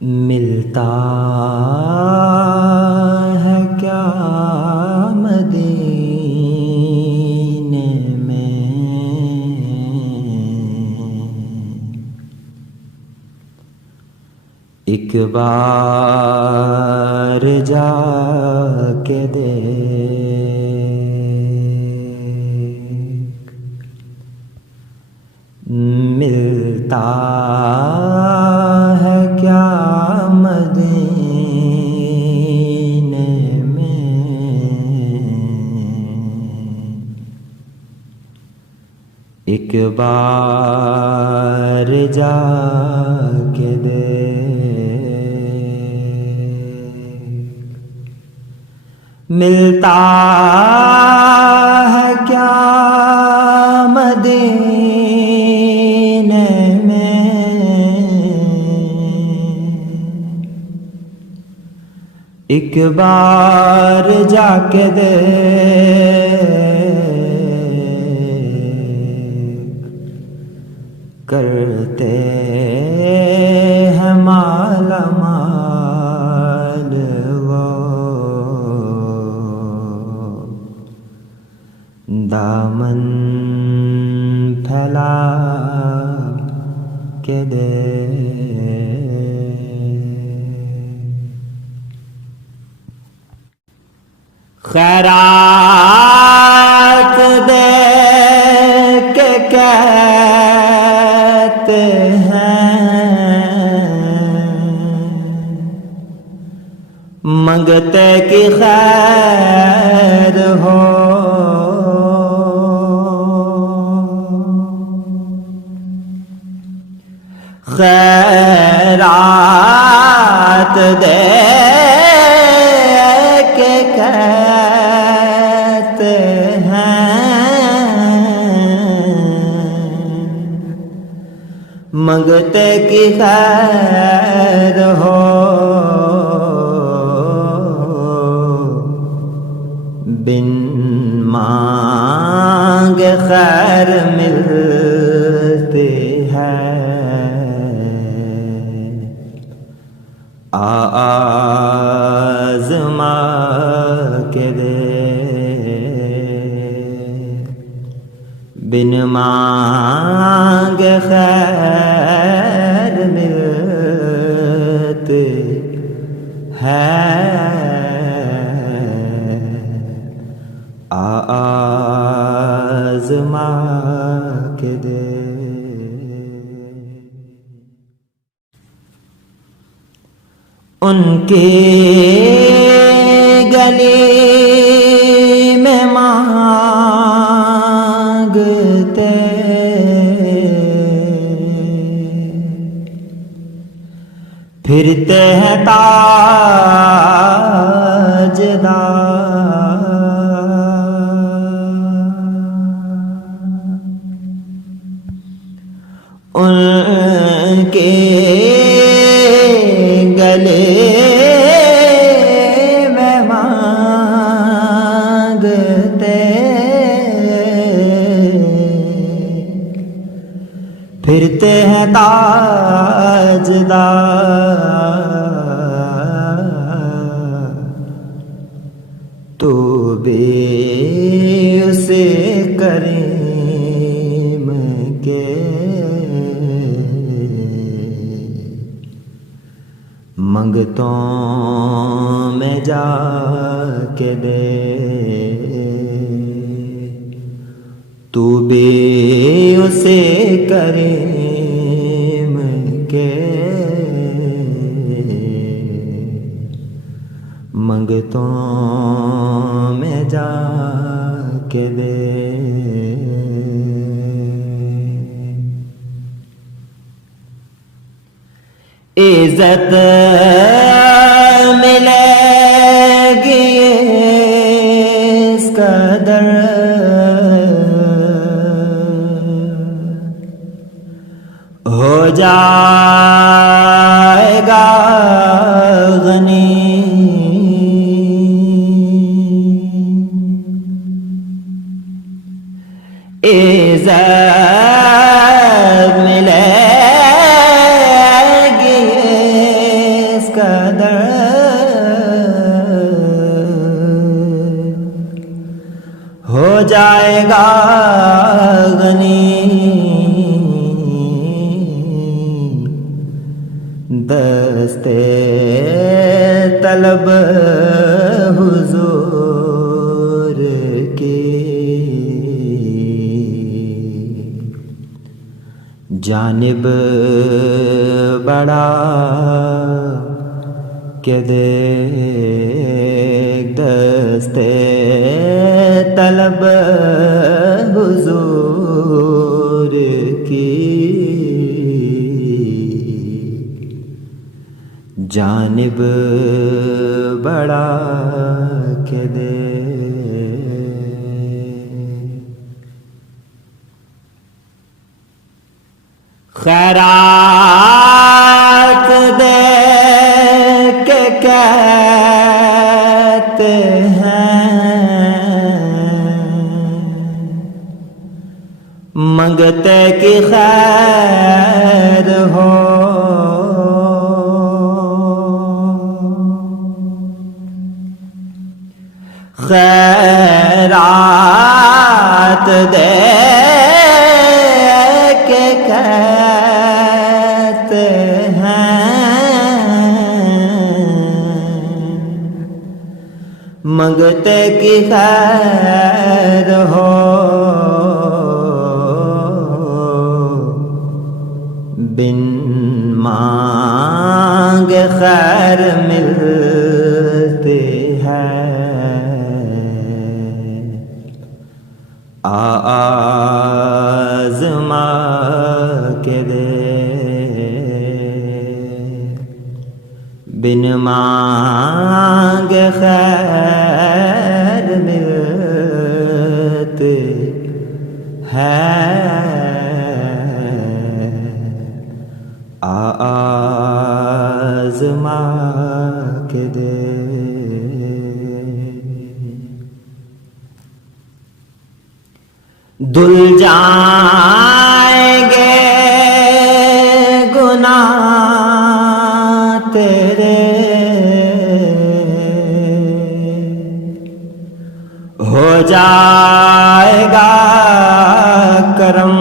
ملتا ہے کیا مدینے میں، ایک بار جا کے دیکھ، ملتا ہے کیا مدینے میں، ایک بار جا کے دیکھ، ملتا ہے کیا مدینے میں، ایک بار جا کے دیکھ، کرتے ہیں مالا مال وہ، دامن پھیلا کے خیرات دے کے کہتے ہیں، منگتے کی خیر ہو، خیرات دے کے کہتے ہیں، منگتے کی خیر ہو، بن مانگ خیر ملتی ہے، آزما کے دیکھ، بن مانگ خیر ملتی ہے، آزما کے دیکھ، ان کی گلی میں مانگتے پھرتے ہیں تاجدار، ان کے گلے میں مانگتے پھرتے ہیں تاجدار، تو بھی اسے کریم کے منگتوں میں جا کے دیکھ، تو بھی اسے کریم کے منگتوں میں جا کے دیکھ، عزت ملے گی اس قدر، ہو جائے گا غنی، عزت ملے گی جائے گا غنی دستے طلب حضور کی جانب بڑھا کہ دیکھ دستے طلب حضور کی جانب بڑھا کے دے خیرات دے کے کہتے ہیں منگتے کی خیر ہو خیرات دے کے کہتے ہیں منگتے کی خیر ہو بن مانگ خیر ملتی ہے آزما کے دے بن مانگ خیر ملتی ہے آزما کے دے دل جائیں گے گناہ تیرے ہو جائے گا کرم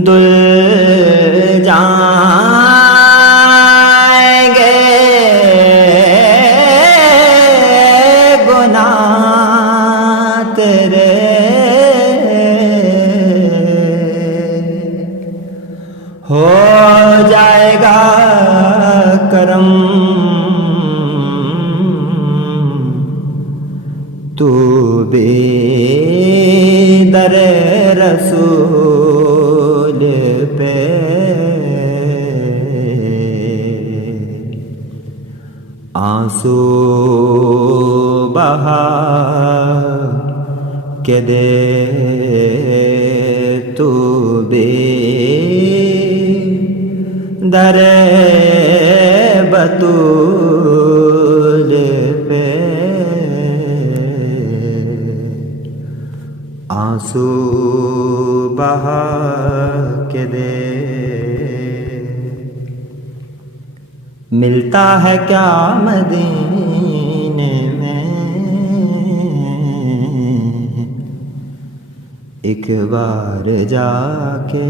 دل جائیں گے تیرے ہو جائے گا کرم تو بھی در رسول پہ آنسو بہا کہ دے تو بھی در بطول پہ آنسو بہا کے دے ملتا ہے کیا مدینے میں ایک بار جا کے